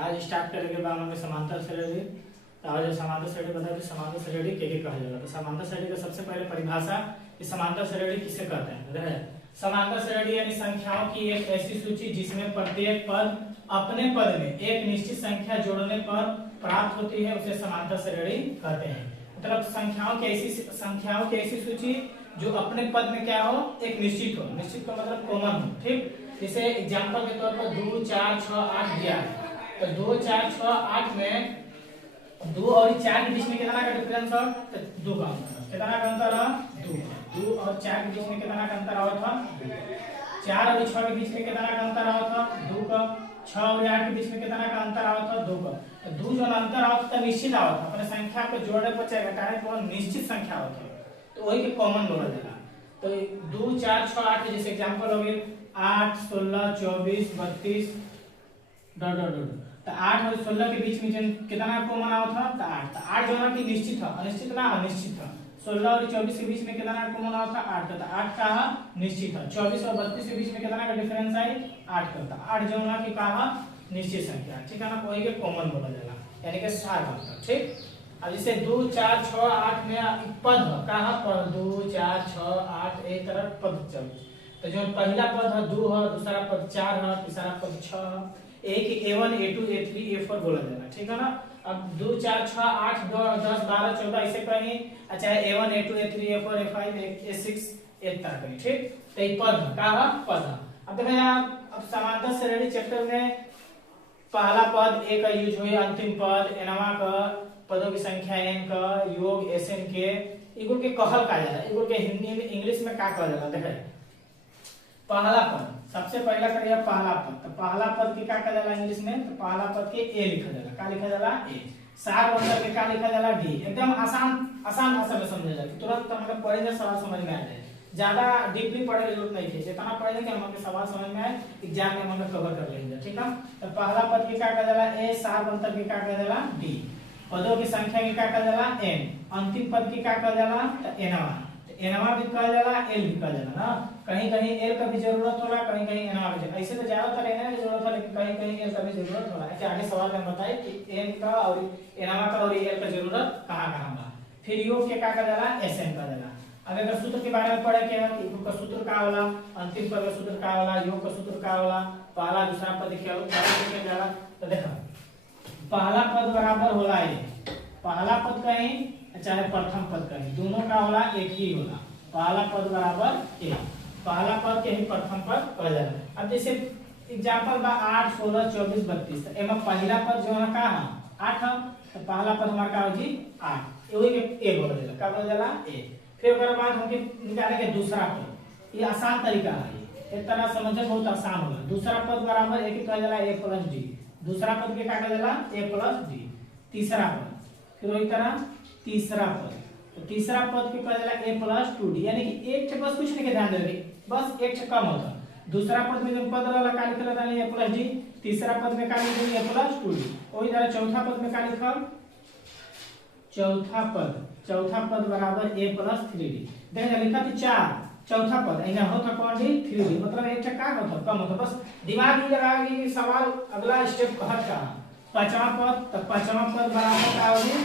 आज स्टार्ट करेंगे बा हमके समांतर श्रेणी। तो आज समांतर श्रेणी बताओ कि समांतर श्रेणी के कहा जाएगा। तो समांतर श्रेणी का सबसे पहले परिभाषा कि समांतर श्रेणी किसे कहते हैं। समांतर श्रेणी यानी संख्याओं की एक ऐसी सूची जिसमें प्रत्येक पद अपने पद में एक निश्चित संख्या जोड़ने पर प्राप्त होती है, उसे समांतर श्रेणी कहते हैं। मतलब संख्याओं की ऐसी सूची जो अपने पद में क्या हो, एक निश्चित हो। निश्चित का मतलब कॉमन हो। ठीक, जैसे एग्जांपल के तौर पर 2 4 6 8 दिया है। तो 2 4 6 8 में 2 और 4 के बीच में कितना का डिफरेंस हो, तो 2 का अंतर। कितना का अंतर है, 2 और 4 के बीच में कितना का अंतर आया था, 4 और 6 के बीच में कितना का अंतर आया था, 2 का। 6 और 8 के बीच में कितना का अंतर आया था, 2 का। तो 2 जो अंतर आया था निश्चित आया था। अपने संख्या को जोड़ने पर चाहे घटाने पर निश्चित संख्या होती है, तो वही के कॉमन बोला जाएगा। तो 2 4 6 8 जैसे एग्जांपल हो गए 8 16 24 32 डॉट डॉट डॉट। तो 8 और 16 के बीच में कितना कॉमन आया था, तो 8। तो 8 जो ना कि निश्चित था, अनिश्चित ना अनिश्चित था। 16 और 24 के बीच में कितना कॉमन आया था, 8 का। तो 8 का निश्चित था। 24 और 32 के बीच में कितना का डिफरेंस है, 8 का। तो 8 जो ना कि कहा निश्चित संख्या। ठीक है ना, कोई के कॉमन बोला जाएगा, यानी कि सार होता। ठीक, अब जैसे 2 4 6 8 में पद कहा पर 2 4 6 8 एक तरफ पद चल। तो जो पहला पद है 2 है, दूसरा पद 4 है, तीसरा पद 6 है। एक A1 A2 A3 A4 बोला जाएगा। ठीक है ना। अब 2 4 6 8 9 10 12 14 ऐसे कहीं, अच्छा A1 A2 A3 A4 A5 A6 एक तरह कहीं। ठीक, तो ये पद कहा पद। अब देखो यहाँ अब समांतर श्रेणी चैप्टर में पहला पद ए का यूज हुई, अंतिम पद एनवा का, पदों की संख्या n का, योग Sn के, इगुल के कहल कहा जाता है। इगुल के हिंदी में इंग्लिश में क्या कहा जाता है, देखिए पहला पद सबसे पहला करिए पहला पद। तो पहला पद की क्या कहा जाता है इंग्लिश में, तो पहला पद के ए लिखा जाता है। क्या लिखा जाता है, ए। सार अंतर के क्या लिखा जाता है, डी। एकदम आसान आसान भाषा में समझा जाए, तुरंत हमें पढ़े सवाल समझ में आ जाए। ज्यादा डीपली पढ़ने की जरूरत नहीं है, जितना पढ़ेंगे कि हमें सवाल समझ में आए, एग्जाम में हमें कवर कर लेंगे। ठीक है। तो पहला पद की क्या कहा जाता है, ए। सार अंतर की क्या कहा जाता है, डी। पदों की संख्या की क्या कहा जाला, n। अंतिम पद की क्या कहा जाला, तो nवा। तो nवा भी कहा जाला, l भी कहा जाला ना। कहीं कहीं l का भी जरूरत होला, कहीं कहीं nवा की। ऐसे तो ज्यादातर n की जरूरत है, लेकिन कहीं कहीं l का भी जरूरत होला। ऐसे आगे सवाल में बताए कि n का और nवा का और l का जरूरत कहां-कहां बा। फिर योग के क्या कहा जाला, sn कहा जाला। अब अगर सूत्र के बारे में पढ़े के कि योग का सूत्र का होला, अंतिम पद का सूत्र का होला, योग का सूत्र का होला, पहला दूसरा पद के जाला। तो देखो पहला पद बराबर होला ए। पहला पद कहीं चाहे प्रथम पद कहीं, दोनों का होला एक ही होला। पहला पद बराबर ए। पहला पद के ही प्रथम पद कहा जाता है। अब जैसे एग्जांपल बा 8 16 24 32। तो एमा पहला पद जो है का 8 है, तो पहला पद हमारा का हो जी 8। यही के ए बोला जाला। का बोला जाला, ए। फिर ओकर बाद हम निकाले के दूसरा पद। ये आसान तरीका है, एक तरह समझे बहुत आसान होला। दूसरा पद बराबर एक कहा जाला a + d। दूसरा पद के क्या कहा जाला, a + d। तीसरा पद फिर वही तरह तीसरा पद। तो तीसरा पद के कहा जाला a + 2d, यानी कि एक बस कुछ नहीं के ध्यान देवे, बस एक कम होता। दूसरा पद में जो पद वाला का लिखल रहता है a + d, तीसरा पद में का लिखल a + 2d। वही तरह चौथा पद में का लिखल, चौथा पद बराबर a + 3d। देखिए लिखा थी 4, चौथा पद यहाँ होता कौन डी 3d, मतलब एक का होता कम होता। बस दिमाग में लगाएगी कि सवाल अगला स्टेप कहत का। पांचवा पद, तो पांचवा पद बराबर का होगी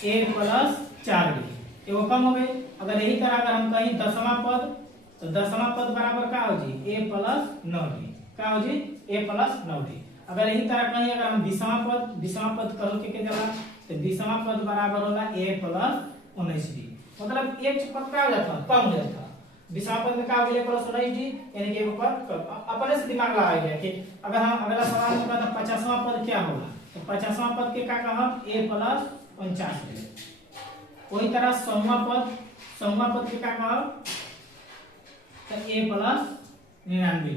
a + 4d, एगो कम हो गई। अगर यही तरह अगर हम कहीं दसवां पद, तो दसवां पद बराबर का हो जी a + 9d। का हो जी a + 9d। अगर यही तरह कहीं अगर हम 20वां पद कहो के जला, तो 20वां पद बराबर होला a + 19d। मतलब एक पद का हो जाता कम हो जाता। 20वां पद में का हो गया + 19d, यानी कि एक पद अपने से दिमाग लगाया कि अगर हम अगला सवाल में कहता 50वां पद क्या होगा, तो 50वां पद के क्या कहब, a + 49d। वही तरह 100वां पद के क्या कहब, तो a + 99d।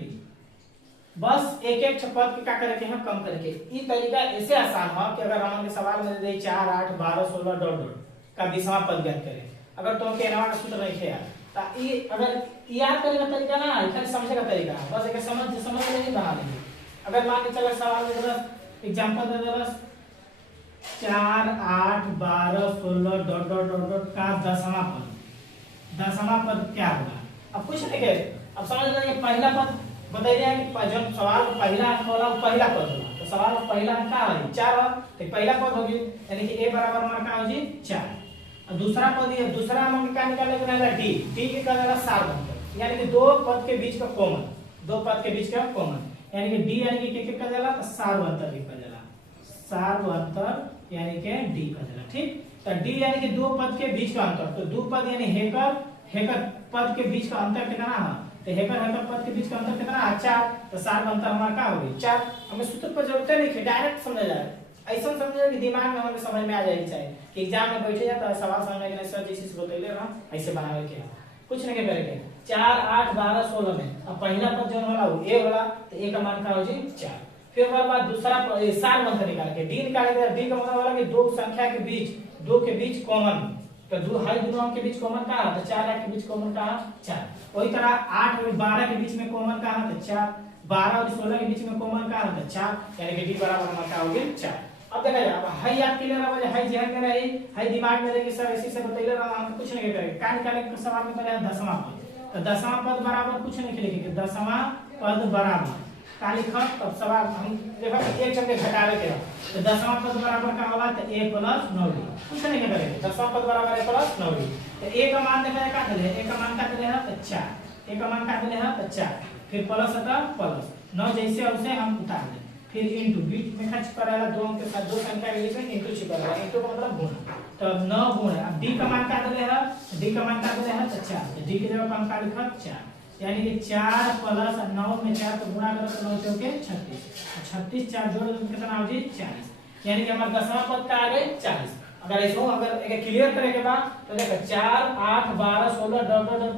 बस एक एक पद के क्या करे के हम कम करके। ये तरीका ऐसे आसान है कि अगर हम सवाल में दे 4 8 12 16 डॉट डॉट का 20वां पद ज्ञात करें, अगर तो के नवा का सूत्र नहीं है यार, तो ये अगर याद करने का तरीका ना है, खाली समझने का तरीका है। बस एक समझ नहीं बना लेंगे। अगर मान के चलो सवाल में दे एग्जांपल दे दे 4 8 12 16 डॉट डॉट डॉट डॉट का 10वां पद क्या होगा। अब कुछ नहीं कह, अब समझ लेंगे पहला पद बताइए कि जो सवाल पहला होला पहला पद होला, तो सवाल में पहला का है 4 तो पहला पद होगी यानी कि a बराबर हमारा का होगी 4। और दूसरा पद ये दूसरा हम क्या निकालने के लिए d d के का देला सार्वंतर यानी कि दो पद के बीच का कॉमन, दो पद के बीच का कॉमन यानी कि d यानी कि के का देला सार्वंतर लिखा जाला, सार्वंतर यानी कि d का देला। ठीक, तो d यानी कि दो पद के बीच का अंतर, तो दो पद यानी हेकर हेकर पद के बीच का अंतर कितना है, तो हेकर हेकर पद के बीच का अंतर कितना है 4, तो सार्वंतर हमारा का होगी 4। हमें सूत्र पर जरूरत नहीं है, डायरेक्ट समझ जाए, ऐसा समझे कि दिमाग में हमें समझ में आ जाएगी चाहिए कि एग्जाम में बैठे जाता है सवाल समझ में सर जैसे बतैले रहा ऐसे बनावे के कुछ नहीं करेंगे 4 8 12 16 में अब पहला पद जो वाला वो a वाला तो a का मान का हो जी 4। फिर उसके बाद दूसरा सार्वंतर निकाल के d निकालेंगे, d का मतलब वाला कि दो संख्या के बीच, दो के बीच कॉमन, तो दो हाई दोनों के बीच कॉमन का है तो 4 के बीच कॉमन का 4। वही तरह 8 और 12 के बीच में कॉमन का है तो 4, 12 और 16 के बीच में कॉमन का है तो 4 यानी कि d बराबर हमारा क्या हो गया 4। अब देखा जाए अब हाई याद के लिए रहा हाई जहन में रही, हाई दिमाग में रहेगी सर ऐसे से बतैले रहा हम कुछ नहीं करेंगे का निकाले के सवाल में पहले दसवां पद, तो दसवां पद बराबर कुछ नहीं लिखेंगे, दसवां पद बराबर का लिखा तब सवाल हम देखा एक चंगे घटावे के तो दसवां पद बराबर का होगा तो a + 9d, कुछ नहीं करेंगे, दसवां पद बराबर a + 9d। तो a का मान देखा का दिले, a का मान का दिले है तो 4, a का मान का दिले है तो 4, फिर प्लस आता प्लस 9 जैसे उसे हम उतार दें, फिर इनटू बीच में खर्च कराया दो के साथ दो संख्या के बीच में इनटू छिपाया, इनटू का मतलब गुणा, तो 9 गुण अब d का मान का दिले है, d का मान का दिले है तो 4, तो d की जगह हम का लिखा 4 यानी कि 4 + 9 में 4 को गुणा करो तो 9 चौके 36, 36 4 जोड़ दो कितना हो जी 40, यानी कि हमारा दसवां पद का आ गए 40। अगर इसको अगर एक क्लियर करने के बाद तो देखो 4 8 12 16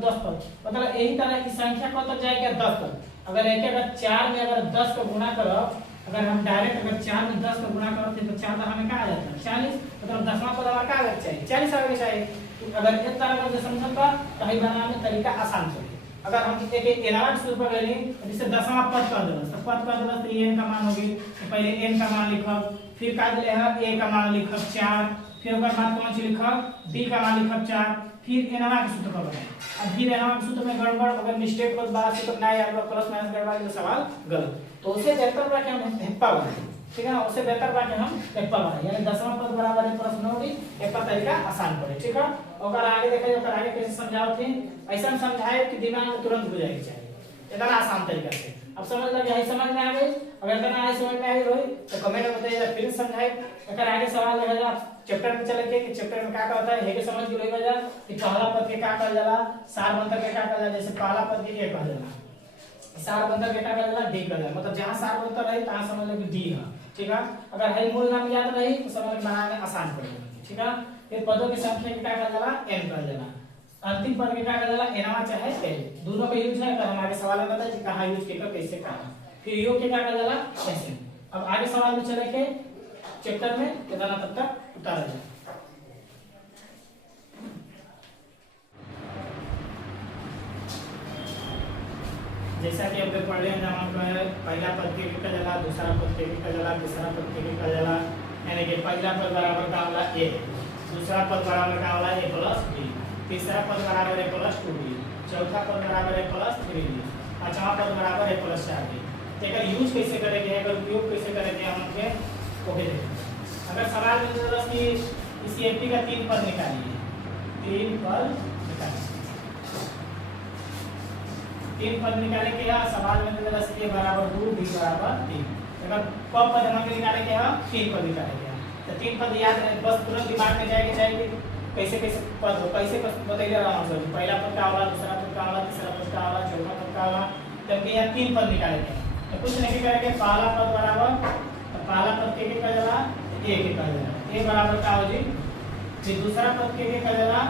10 पद मतलब यही तरह की संख्या को तो जाएगा 10 तक। अगर एक अगर 4 में अगर 10 को गुणा करो, अगर हम डायरेक्ट अगर 4 में 10 को गुणा करते तो 4 हमें क्या आ जाता है 40, मतलब दसवां पद हमारा क्या आना चाहिए 40 आना चाहिए। अगर इस तरह का समझ का कहीं बनाने में तरीका आसान है। अगर हम एक एलाइड सूत्र पर गए जैसे दसवां पद कर दो तो पद कर दो तो n का मान होगी, तो पहले n का मान लिखब, फिर का दिले है a का मान लिखब 4, फिर ओकर बाद कौन चीज लिखब d का मान लिखब 4, फिर एनवा के सूत्र पर बनाए। अब फिर एनवा के सूत्र में गड़बड़ अगर मिस्टेक बस बात से तो ना याद प्लस माइनस गड़बड़ तो सवाल गलत, तो उससे बेहतर बा कि हम हेप्पा बनाए, ठीक है ना, उससे बेहतर बा कि हम हेप्पा बनाए यानी दसवां पद बराबर a + 9d, हेप्पा तरीका आसान पड़े। ठीक है, और आगे देखा ओकर आगे कैसे समझाओ थे, ऐसा समझाए कि दिमाग में तुरंत हो जाएगी चाहिए इतना आसान तरीका से। अब समझ लग गया, समझ में आ गई, अगर इतना आगे समझ में आ गई रोई तो कमेंट में बताइए फिर समझाए। अगर आगे सवाल लगा जा चैप्टर में चले के कि चैप्टर में क्या क्या होता है हेगे समझ के रोई जा कि पहला पद के क्या कहल जाला, सार्वंतर के क्या कहल जाला, जैसे पहला पद के a कहल जाला, सार्वंतर के क्या कहल जाला d कहल जाला, मतलब जहां सार्वंतर रही तहां समझ लो कि d है। ठीक है, अगर है मूल नाम याद रही तो समझ में बनाने आसान पड़ेगा। ठीक है, फिर पदों की संख्या के क्या कहल जाला n कहल जाला, अंतिम पद के क्या कहल जाला nवा चाहे l, दोनों का यूज है। अगर हमारे सवाल में बताए कि कहां यूज केकर कैसे कहां, फिर योग के क्या कहल जाला ऐसे। अब आगे सवाल में चले के चैप्टर में कितना तब तक उतारा जाए। जैसा कि हमने पढ़ लिया है पहला पद के लिखा जाला, दूसरा पद के लिखा जाला, तीसरा पद के लिखा जाला, यानी कि पहला पद बराबर का होला a, दूसरा पद बराबर का होला a + b, तीसरा पद बराबर a + 2b, चौथा पद बराबर a + 3b, पांचवा पद बराबर a + 4b। एकर यूज कैसे करेंगे, अगर उपयोग कैसे करेंगे हम के ओके देखेंगे। अगर सवाल में दस कि इस एफटी का 3 पद निकालिए, 3 पद निकालिए, 3 पद निकाले के है सवाल में दस a बराबर 2 b बराबर 3, अगर क पद हमें निकाले के है 3 पद निकाले के है, तो 3 पद याद रहे बस तुरंत दिमाग में जाएगी चाहिए कैसे कैसे पद हो, कैसे बताइए रहा हूं सर पहला पद का होला, दूसरा पद का होला, तीसरा पद का होला, चौथा पद का होला, जबकि यहाँ 3 पद निकाले के तो कुछ नहीं करेंगे पहला पद बराबर पहला पद के का जाला a के का जाला, a बराबर का हो जी, फिर दूसरा पद के का जाला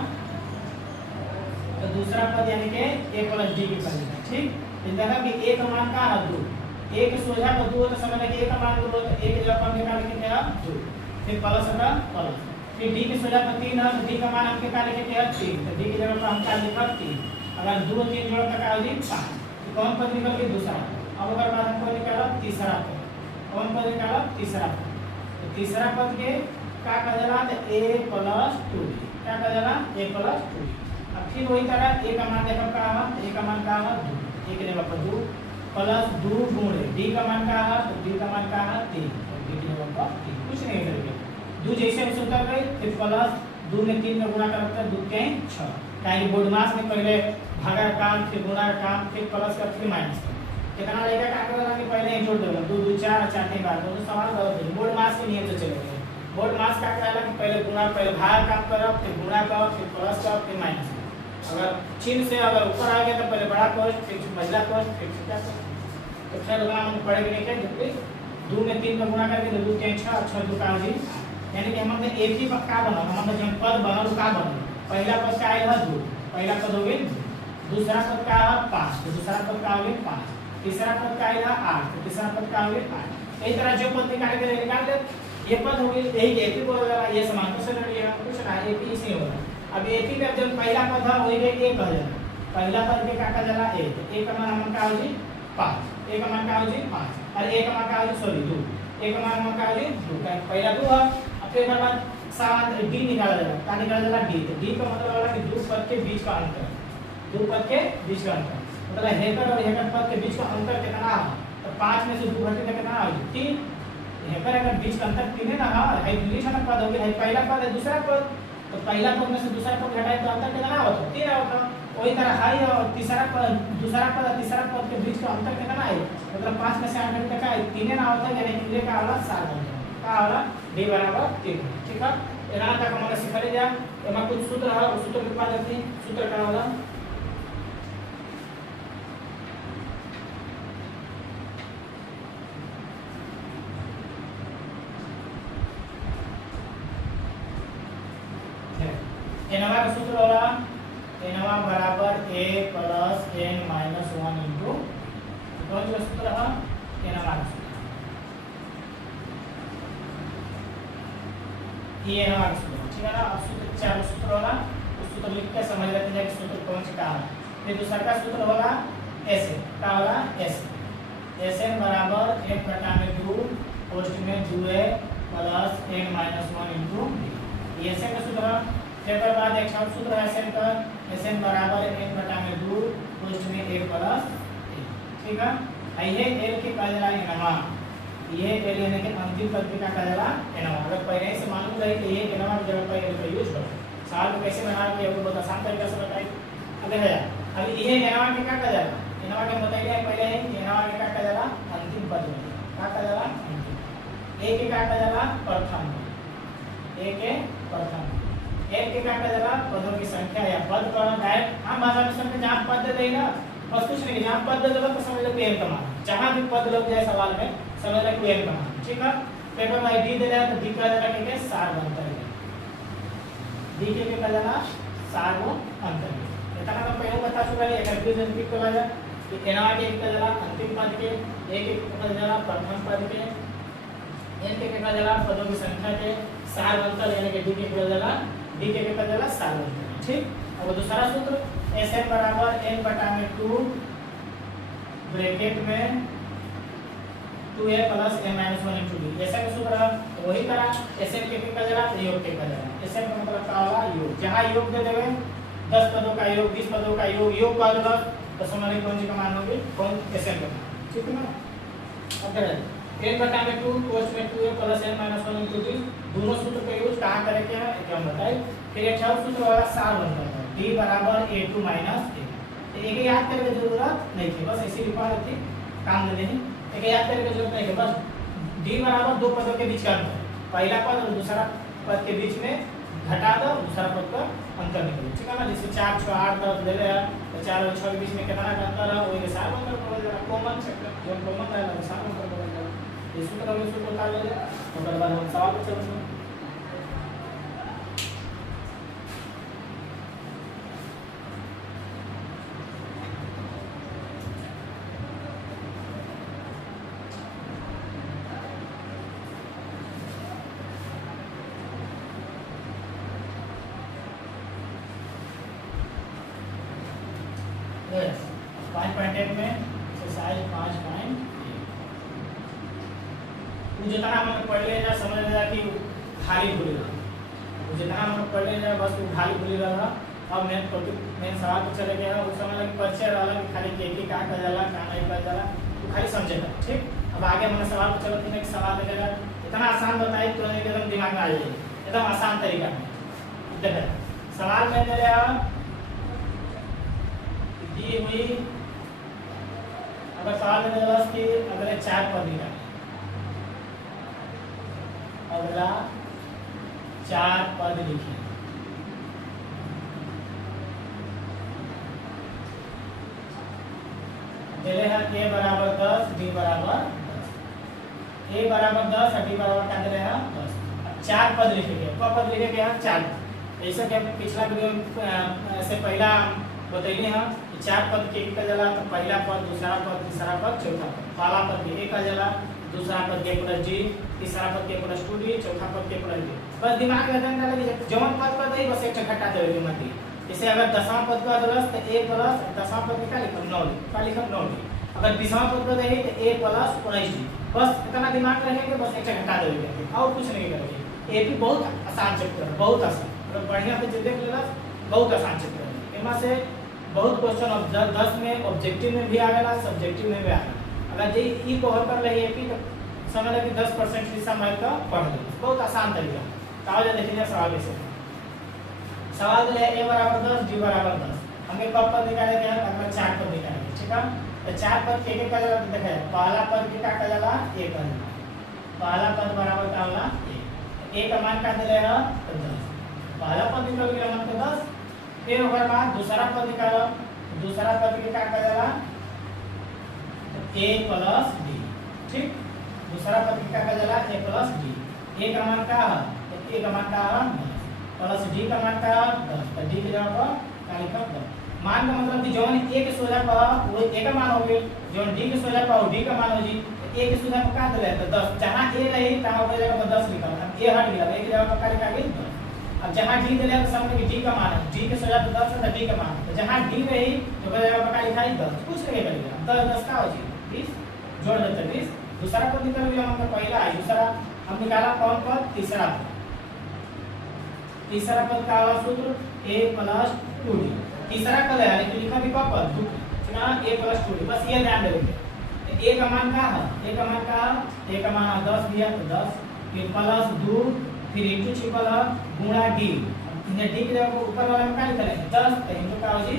तो दूसरा पद यानी कि a + d के का जाला। ठीक, इस देखा कि a का मान का है 2, a के सोझा का 2 तो समझ कि a का मान 2 तो a के जगह पर निकाल के क्या 2, फिर प्लस का प्लस, फिर d के सोझा का 3 है तो d का मान हमके का लिखे क्या 3, तो d की जगह पर हम का लिखा 3, अगर 2 3 जोड़ का हो जी 5, तो कौन पद निकल गया दूसरा। अब अगर बाद हमको निकाला तीसरा पद, कौन पद निकाला तीसरा पद, तो तीसरा पद के क्या कहा जाला तो a + 2b, क्या कहा जाला a + 2b। अब फिर वही तरह a का मान देखो का है, a का मान का है 2, a के जगह पर 2, प्लस 2 गुणे डी का मान का है, तो डी का मान का है 3, कुछ नहीं करेंगे 2 जैसे हम उतर गए, फिर प्लस 2 में 3 का गुणा करते हैं 2 के 6, यानी बोर्ड मास में पहले भागा का काम, फिर गुणा का काम, फिर प्लस का, फिर माइनस का, कितना लगेगा का करना कि पहले ही जोड़ देगा 2 2 4 4 3 बार, तो सवाल गलत है। बोर्ड मास के नियम से चलेंगे। बोर्ड मास का कहला कि पहले गुणा, पहले भाग काम करो, फिर गुणा करो, फिर प्लस करो, फिर माइनस करो। अगर चिन्ह से अगर ऊपर आ गया तो पहले बड़ा कोष्ठ, फिर मझला कोष्ठ, फिर छोटा कोष्ठ, तो खैर उतना हम पढ़ेंगे नहीं क्या, क्योंकि 2 में 3 का गुणा करके तो 2 के 6 6 2 का जी, यानी कि हमने एक ही पद का बना, हमने जब पद बनल का बनल, पहला पद का आएगा 2, पहला पद हो गया, दूसरा पद का 5, तो दूसरा पद का हो गया 5, तीसरा पद का आएगा 8, तो तीसरा पद का हो गया 8। इस तरह जो पद निकाल के निकाल दे, ये पद हो गया, यही एक ही बोला जाएगा, ये समांतर से लड़िएगा, कुछ ना एक ही इसी होगा। अब एक ही में जब पहला पद है वही एक कह जाएगा, पहला पद के का कह जाला 1, एक का मान का हो जी 5, एक का मान का हो जी 5, और एक का मान का हो जी सॉरी 2, एक का मान का हो जी 2, पहला 2 है। अब फिर एक बार साथ डी निकाला जाएगा, का निकाला जाएगा डी, तो डी का मतलब होगा कि 2 पद के बीच का अंतर, 2 पद के बीच का अंतर, मतलब हेकर और हेकर पद के बीच का अंतर कितना है, तो 5 में से 2 घटे तो कितना है 3, हेकर अगर बीच का अंतर 3 है ना, है बीच का पद हो गया, है पहला पद है दूसरा पद, तो पहला पद में से दूसरा पद घटाए तो अंतर कितना होता 3 होता। वही तरह हाई और तीसरा पद, दूसरा पद और तीसरा पद के बीच का अंतर कितना है, मतलब 5 में से 8 घटे का 3 ना होता, यानी कि का वाला 7 होता, का वाला d बराबर 3, ठीक है। यहाँ तक हमारा सिखा लिया, एमा कुछ सूत्र है, उस सूत्र के बाद देखते हैं सूत्र का वाला एनवा का सूत्र होगा एनवा बराबर a plus n minus 1 into कौन सा सूत्र है, एनवा का सूत्र, ये एनवा का सूत्र, ठीक है ना। अब सूत्र 4 सूत्र होगा, उस सूत्र लिख के समझ लेते हैं कि सूत्र कौन सा का है। फिर दूसरा का सूत्र होगा ऐसे का होगा ऐसे Sn बराबर 1/2 पोस्ट में 2a plus n minus 1 into ये Sn का सूत्र। फिर बाद एक और सूत्र है Sn का, Sn बराबर 1/2 पोस्ट में 1 प्लस 1, ठीक है। ये l के कह जाला एनवा, ये l यानी कि अंतिम पद का कह जाला एनवा। अगर पहले से मालूम रहे कि ये एनवा की जगह पर l का यूज करो, साल में कैसे बनाओगे वो बहुत आसान तरीके से बताइए। अब देखा जाए, अब ये एनवा के क्या कह जाला, एनवा के बताइए पहले है एनवा के क्या कह जाला अंतिम पद में, क्या कह जाला अंतिम, a के क्या कह जाला प्रथम, a के प्रथम, एक के क्या कह जाला पदों की संख्या या पद का डायरेक्ट हम भाषा में समझ, जहां पद दे देगा बस कुछ नहीं, जहां पद दे देगा तो समझ लो कि n का मान, जहां भी पद लग जाए सवाल में समझ लो कि n का मान, ठीक है। पेपर में डी दे रहा है तो डी का जरा के सार अंतर है, डी के कह जाला सार अंतर है। इतना तो पहले बता चुका है, कंफ्यूजन की को वजह कि एनवा के कह जाला अंतिम पद के, a के कह जाला प्रथम पद के, n के कह जाला पदों की संख्या के सार अंतर, यानी कि डी के कह जाला डी के कह जाला सार अंतर, ठीक। अब दूसरा सूत्र Sn बराबर n/2 ब्रैकेट में 2a plus n minus 1 into D, ऐसा का सूत्र है। वही तरह Sn के कह जाला योग के कह जाला, Sn का मतलब का होगा योग, जहां योग दे देवे 10 पदों का योग 20 पदों का योग, योग का मतलब तो समझ लो कौन सी का मान होगी, कौन Sn का, ठीक है ना। अब n/2 कोष्ठ में 2a plus n minus 1 into D, दोनों सूत्र का यूज कहां करे क्या है क्या हम बताए। फिर एक और सूत्र होगा सार बनता है d बराबर a2 माइनस a, एक याद करने की जरूरत नहीं थी, बस ऐसे लिखा रहती काम दे देनी, एक याद करने की जरूरत नहीं है, बस d बराबर दो पदों के बीच का अंतर, पहला पद और दूसरा पद के बीच में घटा दो, दूसरा पद का अंतर निकालो, ठीक है ना। जैसे 4 6 8 10 दे रहे हैं तो 4 और 6 के बीच में कितना का अंतर है, वही सार अंतर बोला जाएगा, कॉमन सेक्टर जो कॉमन रहेगा वो सार अंतर बोला जाएगा। इस सूत्र में सूत्र उतार ले, उसके बाद हम सवाल पे चलते हैं। यस 5.1 में एक्सरसाइज 5.1 जितना हम पढ़ लेना समझ लेना कि खाली भूल रहा, जितना हम पढ़ लेना बस वो खाली भूल रहा। अब मेन टॉपिक मेन सवाल पे चले गया, उस समय परिचय रहा कि खाली के का जाला का नहीं का जाला। तो खाली समझेगा। ठीक, अब आगे हमने सवाल को चलो तुम्हें एक सवाल देगा, इतना आसान बताई तो एकदम दिमाग में आ जाएगी, एकदम आसान तरीका है। देखो सवाल में दे रहा दी हुई, अगर सवाल में दे रहा कि अगले 4 पद निकाले, अगला 4 पद लिखे। दिले है a बराबर 10, d बराबर 10, a बराबर 10 और d बराबर क्या दिले है 10। अब 4 पद लिखेंगे, क्या पद लिखेंगे यहाँ 4। जैसे कि पिछला वीडियो से पहला बतैली है कि 4 पद के का जला, तो पहला पद, दूसरा पद, तीसरा पद, चौथा पद। पहला पद के a का जला, दूसरा पद के प्लस g, तीसरा पद के प्लस 2d, चौथा पद के प्लस d। बस दिमाग में रखना है कि जौन पद पर दे बस एक घटा देवे मत दी। जैसे अगर 10वां पद का दलस तो a प्लस 10वां पद का लिखम 9, का लिखम 9d। अगर 20वां पद का दे तो a प्लस 19d। बस इतना दिमाग रखेंगे, बस एक घटा देवे और कुछ नहीं करेंगे। एपी बहुत आसान चैप्टर है, बहुत आसान, अगर बढ़िया से देख लेना बहुत आसान चैप्टर है। इनमें से बहुत क्वेश्चन 10 में ऑब्जेक्टिव में भी आवेला, सब्जेक्टिव में भी आवेला। अगर जे ई को हल कर ले एपी तो समझ ले कि 10% हिस्सा मैं का पढ़ ले, बहुत आसान तरीका। कागज देखिए सवाल कैसे, सवाल है a बराबर 10, d बराबर 10। हमें कब पद निकाले के अगला 4 पद निकालेंगे। ठीक है, तो 4 पद के का जला देखे, पहला पद के का जला a का, पहला पद बराबर का होला a का मान का दिले है 10। पहला पद निकल गया मान 10। फिर ओकर बाद दूसरा पद निकालो, दूसरा पद के का जला a प्लस d। ठीक, दूसरा पद के का जला a प्लस d। a का मान का a का मान का प्लस d का मान का 10, तो d की जगह पर क्या लिखा 10। मान का मतलब कि जौन a के सोजा पर वो a का मान हो गए, जौन d के सोजा पर वो d का मान हो जी। a के सोजा पर का दिले तो 10, जहां a रही तहां ओकर जगह पर 10 लिखा। अब a हट गया, a की जगह पर का लिखा गया 10। अब जहां d दिले तो समझ कि d का मान है, d के सोजा पर 10 है तो d का मान, तो जहां d रही तो ओकर जगह पर का लिखा है 10, कुछ नहीं करेगा। 10 10 का हो जी 20, जोड़ देते 20। दूसरा पद निकल गया मतलब पहला है, दूसरा हम निकाला कौन पद, तीसरा पद। तीसरा पद का वाला सूत्र a प्लस 2d। तीसरा पद है लेकिन लिखा भी कौन पद, ना a प्लस 2d। बस ये ध्यान रखिए, a का मान का है, a का मान का a का मान 10 दिया तो 10, फिर प्लस 2, फिर इनटू छिपल है गुणा d। इन्हें d के जगह ऊपर वाला में क्या लिखा है 10, तो इनटू का हो जी।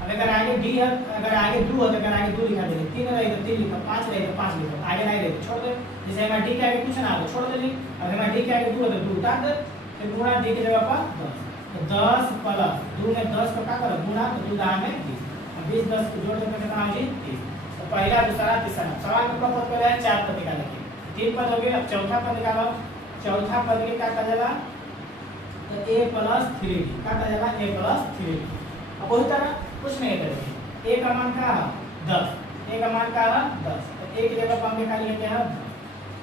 अब अगर आगे d है, अगर आगे 2 है तो अगर आगे 2 लिखा देंगे, 3 रहे तो 3 लिखा, 5 रहे तो 5 लिखा, आगे नहीं रहे तो छोड़ दे। जैसे हमारे d के आगे कुछ ना हो छोड़ दे, अब हमारे d के आगे 2 है तो 2 उतार दे, फिर गुणा d की जगह पर 10, तो 10 प्लस 2 में 10 को क्या करो गुणा, तो 2 दान में 20, अब 20 10 को जोड़ देकर कितना हो जी 30। तो पहला, दूसरा, तीसरा सवाल में कब पद पहले 4 पद निकालेंगे, 3 पद हो गए। अब चौथा पद निकालो, चौथा पद के क्या कर जाला तो a प्लस 3d, क्या कर जाला a प्लस 3d। अब वही तरह कुछ नहीं करेंगे, a का मान का 10, a का मान का 10, तो a की जगह पर हम निकाल लेते हैं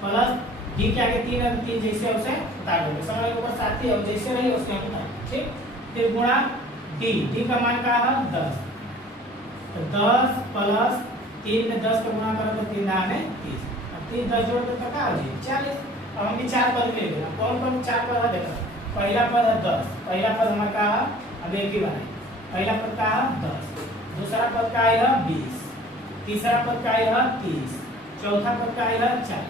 प्लस d के आगे 3 है, 3 जैसे उसे उतार दोगे, समझ लो ऊपर साथ ही और जैसे रही उसके हम उतार। ठीक, फिर गुणा d का मान का 10, तो 10 प्लस 3 में 10 को गुणा करो तो 3 में 30, अब 3 10 जोड़ दो तो क्या हो जी 40। अब हम 4 पद मिल गए, कौन कौन 4 पद है देखो, पहला पद है 10, पहला पद हमारा का अब एक ही बार है, पहला पद का 10, दूसरा पद का है 20, तीसरा पद का है 30, चौथा पद का है 40।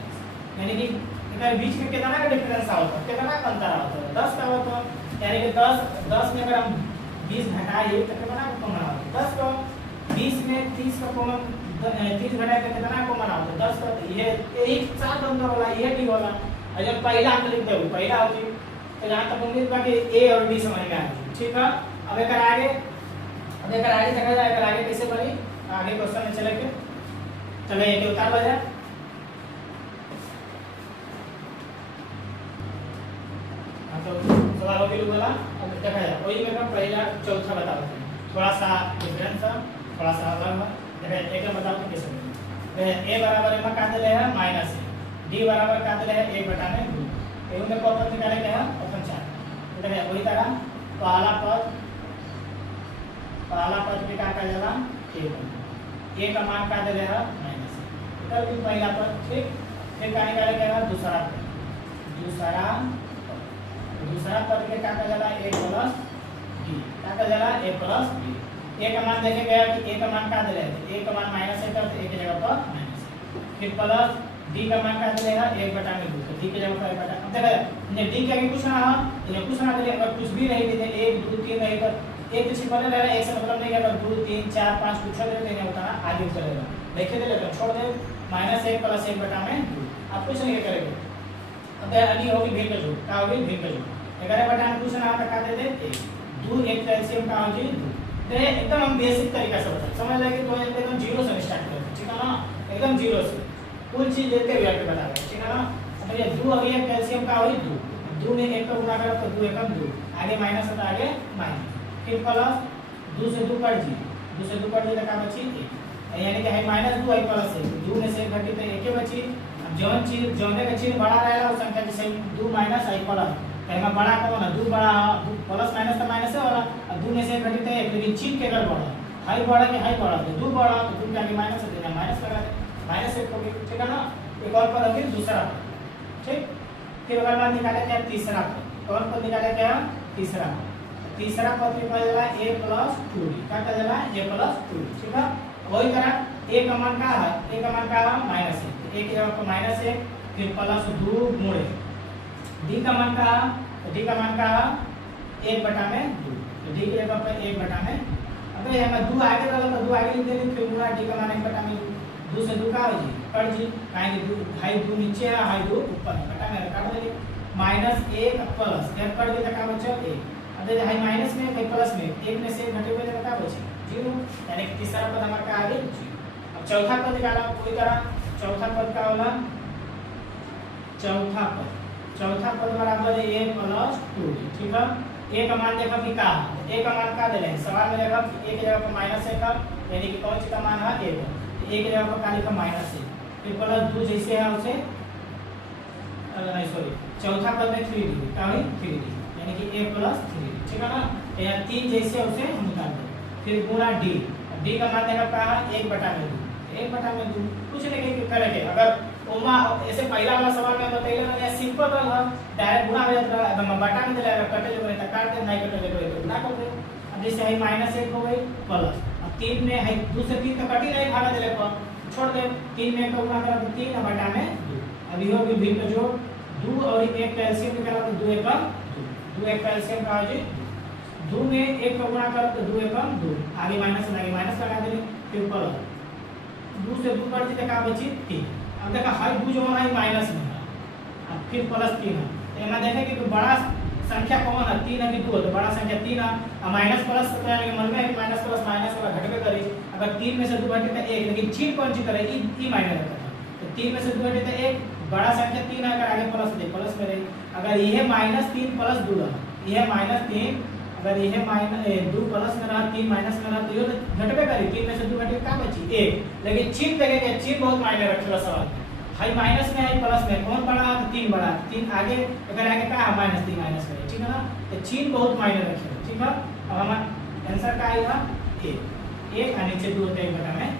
यानी कि इधर बीच में कितना का डिफरेंस होता है, कितना का अंतर होता है 10 का होता है। यानी कि 10 में अगर हम 20 घटाए तो कितना का कॉमन आता है 10 को, 20 में 30 का कॉमन 30 घटाए तो कितना कॉमन आता है 10 का, ये एक साथ अंतर वाला ये भी वाला। और जब पहला अंक लिख दो पहला हो जी, तो जहां तक उम्मीद बा कि a और d समझ में आ गई। ठीक है, अब एक आगे देखा जाए, अगर आगे कैसे बनी आगे क्वेश्चन में चले के चले एक उतार बजा। तो सवाल हो गया वाला, अब देखा जाए वही में का पहला चौथा बताओ, थोड़ा सा डिफरेंस है, थोड़ा सा अलग है। देखा एक बताओ तो कैसे बने, a बराबर में का दिले है माइनस d बराबर का दिले है 1 बटा में 2, एवं में पद निकाले के है ऑप्शन 4। तो देखा वही तरह पहला पद के का जाला a का मान का दिले है माइनस, इधर भी पहला पद। ठीक, फिर का निकाले के है दूसरा पद के का जाला a प्लस d, का जाला a प्लस d। a का मान देखे गया कि a का मान का दिले है, a का मान माइनस है तो a की जगह पर माइनस, फिर प्लस डी का मान का देगा 1/2, तो डी के जगह पर 1/2। अब देखा ने डी के आगे कुछ ना ये कुछ ना दे, अगर कुछ भी नहीं दे 1 2 3 नहीं तो एक तो छिपा रहा है, एक से मतलब नहीं है, अगर 2 3 4 5 कुछ दे देने होता है आगे चलेगा, देखे दे लेगा छोड़ दे -1 + 1/2 आप कुछ नहीं करेंगे। अब अली होगी भिन्न जोड़ का होगी भिन्न जोड़ 11/2 कुछ ना का दे दे 2 1 कैल्शियम का होगी 2। तो एकदम हम बेसिक तरीका से बता समझ लगे, तो एकदम जीरो से स्टार्ट करते हैं, ठीक है ना, एकदम जीरो से कुल चीज लेते हुए आपको बता रहे हैं, ठीक है ना। अब ये 2 और ये कैल्शियम का होगी 2, 2 में 1 का गुणा करो तो 2 1 2, आगे माइनस होता आगे माइनस, फिर प्लस 2 से 2 कट जी, 2 से 2 कट जी का बची 1, यानी कि है -2 है प्लस 1, 2 में से 1 घटी तो 1 बची। अब जौन चीज जौने का चिन्ह बड़ा रहेगा उस संख्या जैसे 2 माइनस आई प्लस, एमा बड़ा कौन है 2 बड़ा, प्लस माइनस तो माइनस है वाला, अब 2 में से 1 घटी तो 1, लेकिन चिन्ह के अगर बड़ा हाई बड़ा कि हाई बड़ा, तो 2 बड़ा तो 2 के आगे माइनस है देना, माइनस लगा दे -1 हो गया, ठीक है ना। एक और पद फिर दूसरा पद, ठीक। फिर अगर बात निकाले क्या तीसरा पद, कौन पद निकाले क्या तीसरा पद, तीसरा पद निकल जाला a + 2d, क्या कर जाला a + 2d, ठीक है। वही तरह a का मान का है, a का मान का है -1, तो a की जगह पर -1 फिर +2 गुणे d का मान का है, तो d का मान का है 1/2, तो d की जगह पर 1/2। अबे यहाँ 2 आगे डालो तो 2 आगे लिख देंगे, फिर गुणा d का मान 1/2, 2 से 2 का हो जी कट जी, काहे 2 हाई 2 नीचे है हाई 2 ऊपर बटा में काट देंगे, -1 प्लस 1 कट के का बचा 1, अब देखिए हाई माइनस में भाई प्लस में 1 में से घटे हुए का बचे 0, यानी कि तीसरा पद हमारा का आ गया 0। अब चौथा पद निकाला कोई तरह, चौथा पद का होला चौथा पद बराबर है a + 2d, ठीक है। a का मान देखा कि का a का मान का देले सवाल में देखा कि a की जगह पर -1 का, यानी कि कौन सी का मान है a का, तो a की जगह पर का लिखा -1, फिर +2 जैसे है उसे नहीं सॉरी चौथा पद में 3d का है 3d, यानी कि a + 3d, ठीक है ना। यहाँ 3 जैसे उसे हम निकाल दें, फिर गुणा d, d का मान देखा कहा 1/2, 1/2 कुछ नहीं करेंगे। अगर ओमा ऐसे पहला वाला सवाल में बताइए ना, ये सिंपल है, डायरेक्ट गुणा हो जाता है, एकदम बटा में देला कटे जो करे काट दे, नहीं कटे जो करे गुणा कर दे। अब जैसे है -1 हो गई प्लस, अब 3 में है 2 से 3 तो कटी नहीं भागा देले पर छोड़ दे, 3 में 1 का गुणा करा तो 3/2, अब ये भी भिन्न जोड़ 2 और 1 कैल्शियम निकाला तो 2 1 2 1 कैल्शियम का हो जी 2 में 1 का गुणा करो तो 2 1 2, आगे माइनस लगा देंगे, फिर प्लस 2 से 2 कट जी का बची 3। अब देखा हाई 2 जो है माइनस में है, अब फिर +3 है, यहाँ देखें कि बड़ा संख्या कौन है 3 है कि 2 है, तो बड़ा संख्या 3 है, अब माइनस प्लस तो यानी मन में है कि माइनस प्लस माइनस वाला घटबे करे, अगर 3 में से 2 घटे तो 1, लेकिन चिन्ह कौन सी करे ई मायने रखता है, तो 3 में से 2 घटे तो 1, बड़ा संख्या 3 है, अगर आगे प्लस दे प्लस में रहे, अगर यह -3 + 2 है, यह -3, अगर यह -2 प्लस में रहा 3 माइनस में रहा तो ये घटबे करी, 3 में से 2 घटे का बची 1, लेकिन चिन्ह देखेंगे चिन्ह बहुत मायने रखेगा सवाल, हाई माइनस में है प्लस में कौन बड़ा है 3 बड़ा, 3 आगे अगर आगे का -3 माइनस करें, ठीक है ना, तो चिन्ह बहुत मायने रखेगा, ठीक है। अब हमारा आंसर का आएगा 1 और नीचे 2 होते 1/2,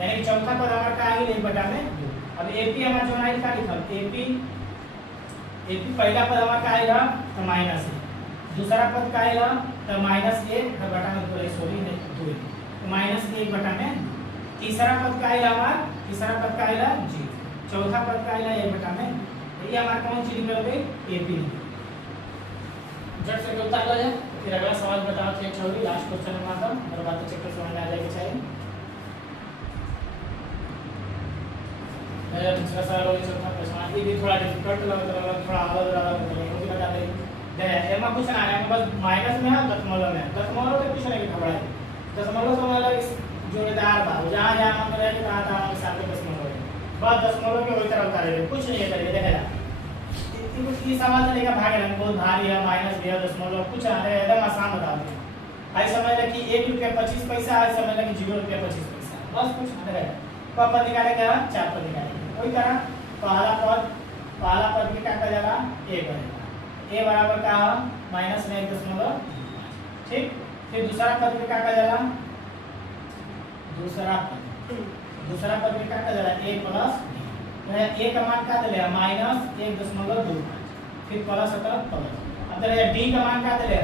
यानी कि चौथा पद हमारा का आएगा 1/2। अब एपी हमारा जो है का लिखा एपी पहला पद हमारा का आएगा तो -1, दूसरा पद का आएगा तो -1/2 सॉरी 2, तो -1/2, तीसरा पद का आएगा हमारा तीसरा पद का आएगा 0, चौथा पद का आएगा 1/2, ये हमारा कौन सी निकल गई एपी। जट से उत्तर आ जाए, फिर अगला सवाल बताओ, थे छोड़ी लास्ट क्वेश्चन में आता और बातें चेक समझ आ जाएगी चाहिए। मेरा दूसरा सवाल हो चौथा प्रश्न, ये भी थोड़ा डिफिकल्ट लग रहा है, थोड़ा अलग वो भी बता दें। एमा कुछ ना है, बस माइनस में है दशमलव में, दशमलव तो कुछ नहीं खबड़ा है, दशमलव तो मतलब जोड़ीदार बा, जहां जहां हम रहे कहा था हम साथ में दशमलव है, बस दशमलव के वही तरह उतारे कुछ नहीं करेंगे। देखेगा ये सवाल चलेगा भाग रहे बहुत भारी है, माइनस भी है दशमलव कुछ आ रहा है, एकदम आसान बता दें। आई समझ ले कि 1 रुपया 25 पैसा, आई समझ ले कि 0 रुपया 25 पैसा, बस कुछ नहीं है। कब पद निकाले क्या 4 पद निकाले, वही तरह पहला पद में क्या कर जाएगा a बनेगा, a बराबर क्या है -1.5, ठीक। फिर दूसरा पद में क्या कर जाएगा, दूसरा पद में क्या कर जाएगा a + a का मान क्या देले -1.25, फिर प्लस होता प्लस, अब d का मान क्या देले,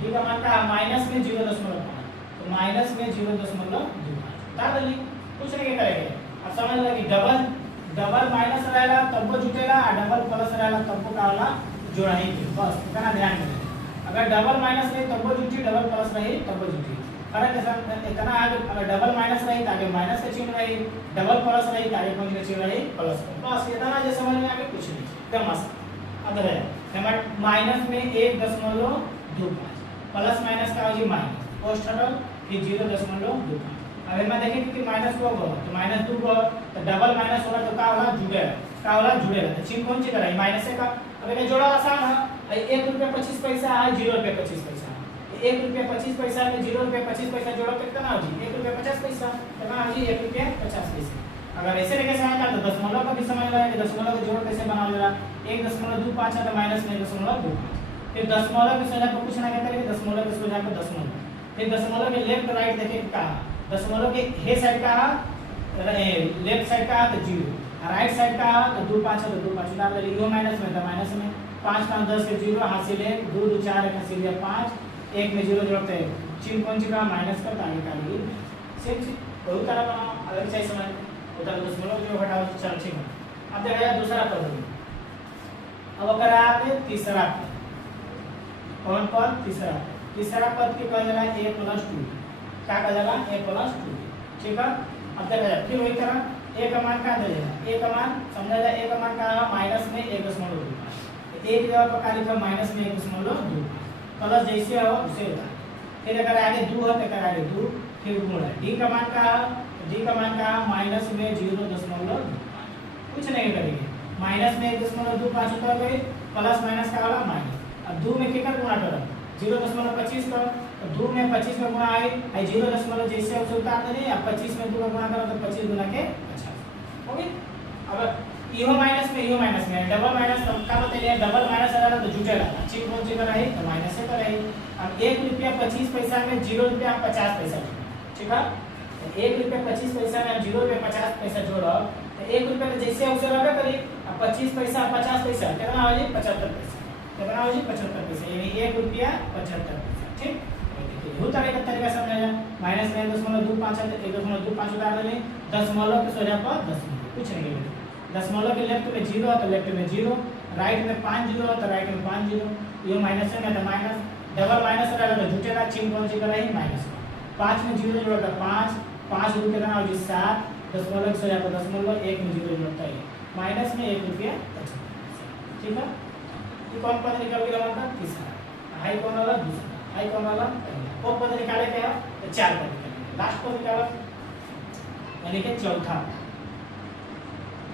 d का मान का माइनस में 0.5, तो माइनस में 0.25 बता देली, कुछ नहीं करेंगे। अब समझ लो कि डबल माइनस रहेला तब वो जुटेला, और डबल प्लस रहेला तब वो का होला जोड़ाई के, बस इतना ध्यान रखें। अगर डबल माइनस रही तब वो जुटी, डबल प्लस रही तब वो जुटी। फर्क इतना आगे, अगर डबल माइनस रही तो आगे माइनस का चिन्ह रही, डबल प्लस रही तो आगे कौन का चिन्ह रही, प्लस का। बस इतना जो समझ में आगे कुछ नहीं, एकदम आसान। अब है हमारे माइनस में 1.25 प्लस माइनस का हो जी माइनस पोस्ट हटल फिर 0.25। अब मैं देखें कि माइनस को होगा तो माइनस 2 को तो डबल माइनस होगा तो का होला जुड़ेगा, का होला जुड़ेगा। तो चिन्ह कौन सी तरह है माइनस का। अब इन्हें जोड़ा आसान है, 1 रुपया 25 पैसा है, 0 रुपया 25 पैसा है। 1 रुपया 25 पैसा में 0 रुपया 25 पैसा जोड़ो कितना हो जी 1 रुपया 50 पैसा, कितना हो जी 1 रुपया 50 पैसा। अगर ऐसे लेके समझना तो दशमलव का भी समझ रहा है कि दशमलव का जोड़ कैसे बनाया जा रहा है। 1.25 है तो माइनस में 1.25, फिर दशमलव की सोजा पर कुछ ना क्या करेंगे, दशमलव की सोजा पर दशमलव, फिर दशमलव के लेफ्ट राइट देखें कहा, दशमलव के हे साइड का लेफ्ट साइड का तो 0, राइट साइड का तो 2.5 है तो 2.5 डाल दे, यो माइनस में तो माइनस में 5 5 10 के 0 हासिल 1 2 2 4 एक हासिल 5 1 में 0 जोड़ते हैं, चिन्ह कौन सी का माइनस का आगे का लिए सेम चीज बहुत तरह बनाओ, अलग चाहिए समझ उधर दशमलव जो हटाओ चल ठीक है। अब देखा जाए दूसरा पद, अब अगर आप तीसरा पद, कौन पद तीसरा, तीसरा पद के कहा जाला a+2, क्या कहा जाला a+2, ठीक है। अब देखा जाए फिर वही तरह a का मान क्या दे देगा, a का मान समझा जाए a का मान क्या है माइनस में 1.25, एक जगह पर क्या लिखा माइनस में 1.2 प्लस जैसे हो उसे होता है। फिर अगर आगे 2 है तो आगे 2 फिर गुणा, d का मान क्या है, d का मान क्या है माइनस में 0.25, कुछ नहीं करेंगे माइनस में 1.25 होता है, प्लस माइनस का वाला माइनस। अब 2 में कितना गुणा करो 0.25 का, तो 2 में 25 का गुणा है 0 जैसे उसे उतार देंगे, अब 25 में 2 का गुणा करो तो 25 गुना के 50 हो गई। अब इहो माइनस में डबल माइनस का बताइए, डबल माइनस रहेगा तो जुटेगा, चिन्ह कौन सी का रही तो माइनस से का रही। अब 1 रुपया 25 पैसा में 0 रुपया 50 पैसा, ठीक है। 1 रुपया 25 पैसा में 0 रुपया 50 पैसा जोड़ो तो 1 रुपया तो जैसे उसे रहा करी, अब 25 पैसा 50 पैसा कितना हो जी 75 पैसा, कितना हो जी 75 पैसा, यानी 1 रुपया 75 पैसा, ठीक। दो तरह का तरीका समझा जाए, माइनस में 1.25 है तो 1.25 उतार देंगे, दशमलव के सोजा पर दशमलव, कुछ नहीं है। दशमलव के लेफ्ट में 0 है तो लेफ्ट में 0, राइट में 5 0 है तो राइट में 5 0, ये माइनस है तो माइनस, डबल माइनस रहेगा तो जुटेगा, चिन्ह कौन सी का रही माइनस का। 5 में 0 जोड़ता 5 5 रुपये का हो जी 7, दशमलव के सोजा पर दशमलव, 1 में 0 जोड़ता है माइनस में 1 रुपया 50, ठीक है। ये कौन पद निकल गया हमारा तीसरा, हाई कौन वाला दूसरा, हाई कौन वाला पहला। कौन पद निकाले क्या तो 4 पद निकाले, लास्ट पद निकाला यानी कि चौथा,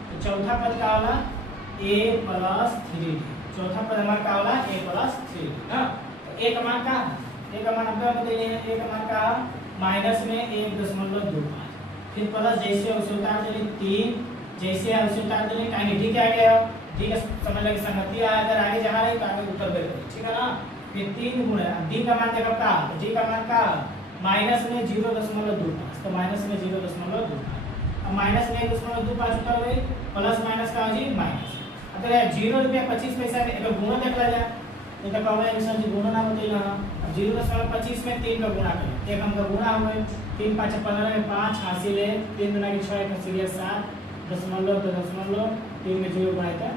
तो चौथा पद का वाला a+3d, चौथा पद हमारा का वाला a+3d ना। तो a का मान का, a का मान अपने बताइए, a का मान का माइनस में 1.25, फिर प्लस जैसे उसे उतार देंगे 3, जैसे उसे उतार देंगे कहीं डी क्या गया, डी का समझ लगे संगति अगर आगे जहाँ रही तो आगे उत्तर दे, ठीक है ना। फिर 3 गुणा डी का मान देखो का, डी का मान का माइनस में 0.25, तो माइनस में 0.25, अब माइनस में 1.25 उतर गई, प्लस माइनस का हो जी माइनस। अब 0 रुपया 25 पैसा के एक गुणा देख ला जा, तो कहवा है सर जी गुणा ना बताइए। अब 0.25 में 3 का गुणा करें, एक हम का गुणा हो गए 3 5 15 में 5 हासिल है, 3 गुना के 6 एक हासिल 7 दशमलव तो दशमलव 3 में 0 गुणा था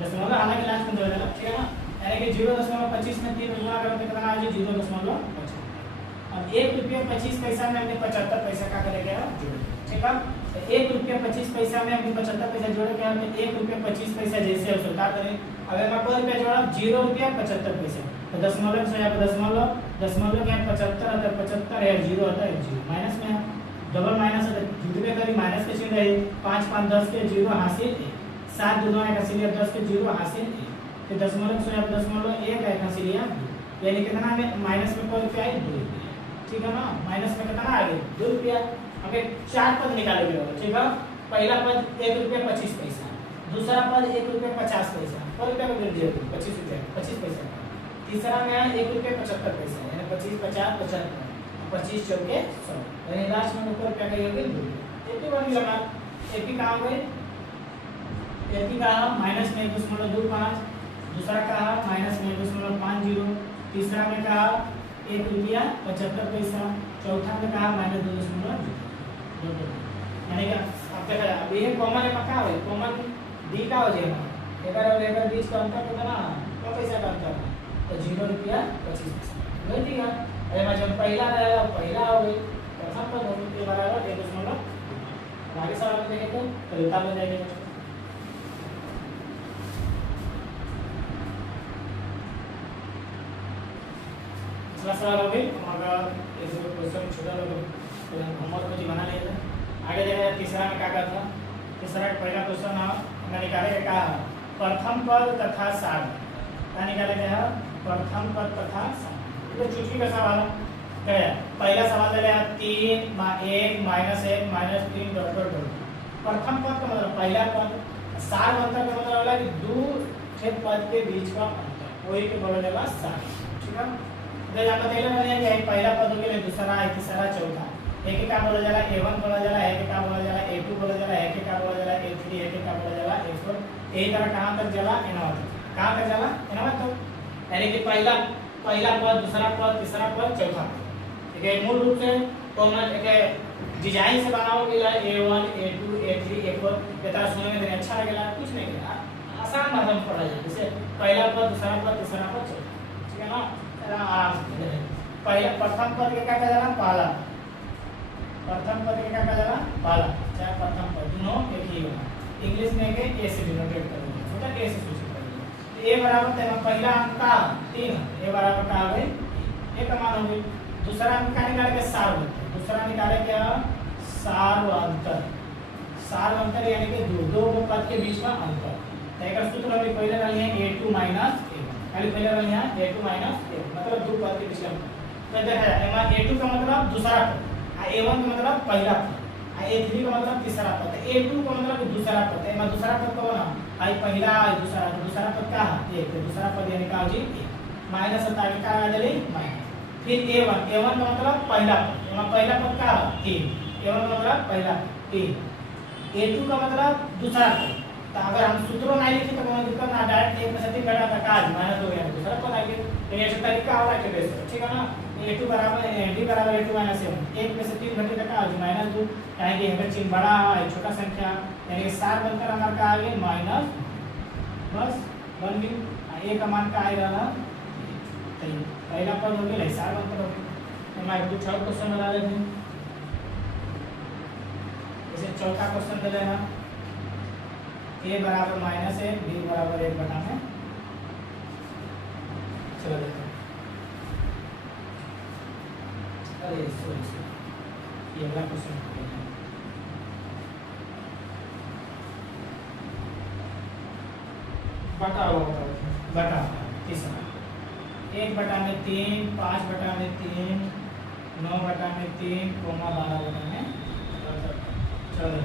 दशमलव, हालांकि लास्ट में दे ठीक है ना, यानी कि 0.25 में 3 गुणा करें तो कितना आ जाए 0.25। अब 1 रुपया 25 पैसा में हमने 75 पैसा का करेंगे जोड़, ठीक है। तो 1 रुपया 25 पैसा में हमने 75 पैसा जोड़े क्या हमने 1 रुपया 25 पैसा जैसे उसे उतार करें, अगर मैं कोई रुपया जोड़ा 0 रुपया 75 पैसा, तो दशमलव से यहाँ दशमलव, दशमलव के 75 आता है 75 है 0 आता है 0, माइनस में डबल माइनस है जुटवे करी माइनस के चिन्ह रहे, 5 5 10 के 0 हासिल 7 2 एक हासिल 10 के 0 हासिल, फिर दशमलव से यहाँ दशमलव 1 एक हासिल, यानी कितना में माइनस में कोई रुपया है 2 रुपया, ठीक है ना। माइनस में कितना आ गया 2 रुपया। अब 4 पद निकालोगे, ठीक है। पहला पद 1 रुपया 25 पैसा, दूसरा पद 1 रुपया 50 पैसा, पर रुपया का गिर दिया 25 रुपया 25 पैसा, तीसरा में है 1 रुपया 75 पैसा, यानी 25 50 75, 25 चौके 100, यानी लास्ट में ऊपर रुपया का गिर 2 रुपया। एपी बन लगा, एपी कहाँ गए, एपी का माइनस में 1.25, दूसरा का माइनस में 1.50, तीसरा में कहा 1 रुपया 75 पैसा, चौथा में कहा -2.2, यानी कि अब देखा जाए अब ये कॉमन है पक्का है कॉमन डी का हो जाएगा एकर और एकर बीच का अंतर कितना क्या पैसा का अंतर तो 0 रुपया 25 पैसा नहीं दिया अरे मैं जब पहला रहेगा पहला हो गई प्रथम पद हो गई बराबर 1.2 आगे सवाल में देखें तो देता बन जाएगा पिछला सवाल हो गई हमारा एक क्वेश्चन छोटा लोग होमवर्क को जी बना लिया आगे देखा जाए तीसरा में क्या था तीसरा पहला क्वेश्चन हमने निकाले कहा प्रथम पद तथा सार क्या निकाले गया प्रथम पद तथा सार तो चुटकी का सवाल है पहला सवाल ले 3 1 -1 -3 डॉट डॉट डॉट प्रथम पद का मतलब पहला पद सार अंतर का मतलब होला कि दो छेद पद के बीच का अंतर वही के बोला जाएगा सार ठीक है तो यहाँ बताइए मैंने कि पहला पद के लिए दूसरा है तीसरा चौथा एक का बोला जाला a1 बोला जाला एक का बोला जाला a2 बोला जाला एक का बोला जाला a3 एक का बोला जाला a4 यही तरह कहां तक जाला एनवा तक कहां तक जाला एनवा तक यानी कि पहला पद दूसरा पद तीसरा पद चौथा ठीक है मूल रूप से कॉमन एक डिजाइन से बनाओ के लिए a1 a2 a3 a4 ये तरह सुनने में अच्छा लगेगा कुछ नहीं लगेगा आसान भाषा में पढ़ा जाए जैसे पहला पद दूसरा पद तीसरा पद चौथा ठीक है ना आराम से पहला प्रथम पद के क्या कहा जाला पहला प्रथम पद के क्या कहा जाला पहला चाहे प्रथम पद दोनों एक ही होगा इंग्लिश में के ए से डिनोटेट करोगे मतलब ए से सूचित करोगे ए बराबर है पहला अंक का 3 ए बराबर का हो गई ए का मान हो गई दूसरा अंक का निकालेंगे सार अंतर दूसरा निकालेंगे सार अंतर यानी कि दो पद के बीच में अंतर तो एक सूत्र हम पहले डाल लिए a2 a1 खाली पहले डाल लिए a2 a1 मतलब दो पद के बीच में तो देखा जाए एमा a2 का मतलब दूसरा पद a1 का मतलब पहला पद a3 का मतलब तीसरा पद a2 का मतलब दूसरा पद एमा दूसरा पद कौन है आई पहला आई दूसरा पद का है एक दूसरा पद यानी का जी माइनस होता है का आ जाए माइनस फिर a1 का मतलब पहला पद एमा पहला पद का 3 a1 का मतलब पहला 3 a2 का मतलब दूसरा पद तो अगर हम सूत्रों नहीं लिखे तो कोई दिक्कत ना डायरेक्ट एक में से 3 घटा का माइनस हो गया दूसरा पद आगे तो ये तरीका हो रहा है बेस ठीक है ना a2 बराबर d बराबर a2 माइनस a1 एक में से 3 घटे का माइनस 2 यानी कि अगर चिन्ह बड़ा है छोटा संख्या यानी कि 7 बनकर हमारा का आगे माइनस बस बन गई a का मान का आएगा ना तो पहला पद हो गया 7 बनकर हो गया हम एक दूसरा क्वेश्चन बना लेते हैं जैसे चौथा क्वेश्चन दे देना a बराबर माइनस 1 b बराबर 1 बटा में चलो देखते हैं अरे सॉरी ये अगला क्वेश्चन बटा तीसरा 1 बटा में 3 5 बटा में 3 9 बटा में 3 कोमा 12 बटा में चलो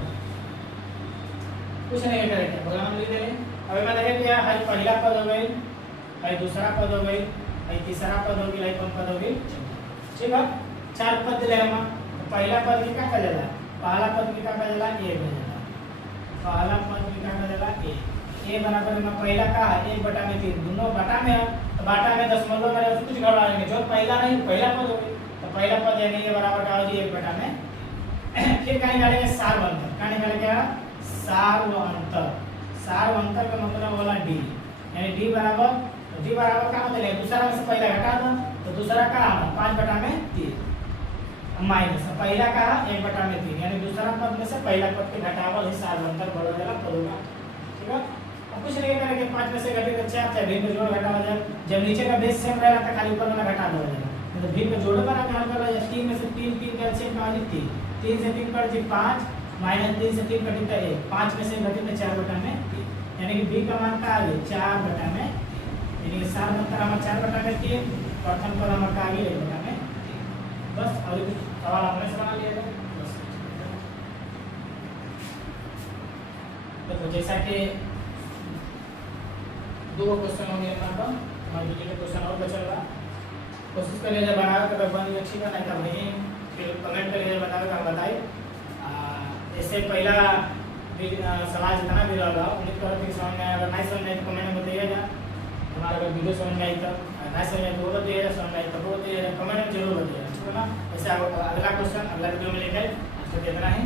कुछ नहीं करेंगे प्रोग्राम लिख दे अभी मैं देखे क्या है पहला पद हो गई है दूसरा पद हो गई है तीसरा पद हो गई है कौन पद हो गई ठीक है 4 पद ले हम पहला पद की क्या कहा जाला पहला पद की क्या कहा जाला a कहा जाला पहला पद की क्या कहा जाला a बराबर में पहला का है 1 बटा में 3 दोनों बटा में है तो बटा में दशमलव में कुछ गड़बड़ आएंगे जो पहला नहीं पहला पद हो गई तो पहला पद यानी ये बराबर का हो जी 1 बटा में फिर कहीं निकालेंगे सार अंतर क्या निकालेंगे सार अंतर का मतलब वाला d यानी d बराबर का मतलब है दूसरा में से पहला घटा दो तो दूसरा का 5 बटा में 3 माइनस पहला का 1 बटा में 3 यानी दूसरा पद में से पहला पद के घटावल ही सार अंतर बढ़ वाला पद होगा ठीक है अब कुछ नहीं करेंगे 5 में से घटे तो 4 चाहे भिन्न में जोड़ घटावा जाए जब नीचे का बेस सेम रहेगा तो खाली ऊपर वाला घटा दो जाएगा तो भिन्न में जोड़ बना के हल कर लो 3 में से 3 3 का एलसीएम का 3 से 3 पर जी 5 माइनस 3 से 3 कटी तो 1 5 में से घटे तो 4 बटा में 3 यानी कि b का मान का आ गया 4 बटा में यानी कि सार अंतर हमारा 4 बटा में 3 प्रथम पद हमारा का आ गया 1 बटा में 3 बस और कुछ सवाल आपने से बना लिया है तो जैसा कि दो क्वेश्चन हो गए हमारे पास हमारे दूसरे क्वेश्चन और बचा हुआ कोशिश करिए जब बनाओ तो बनी अच्छी बनाए तब नहीं फिर कमेंट करिए बनाओ का बताइए इससे पहला समाज जितना भी रहा उम्मीद करो कि समझ में अगर नहीं समझ में तो कमेंट में बताइएगा हमारा अगर वीडियो समझ में आई तो नहीं समझ में तो वो बताइएगा समझ में आई तो वो बताइएगा कमेंट में जरूर बताइएगा ठीक है ना ऐसे अगला क्वेश्चन अगला वीडियो में लेकर आज तक इतना ही।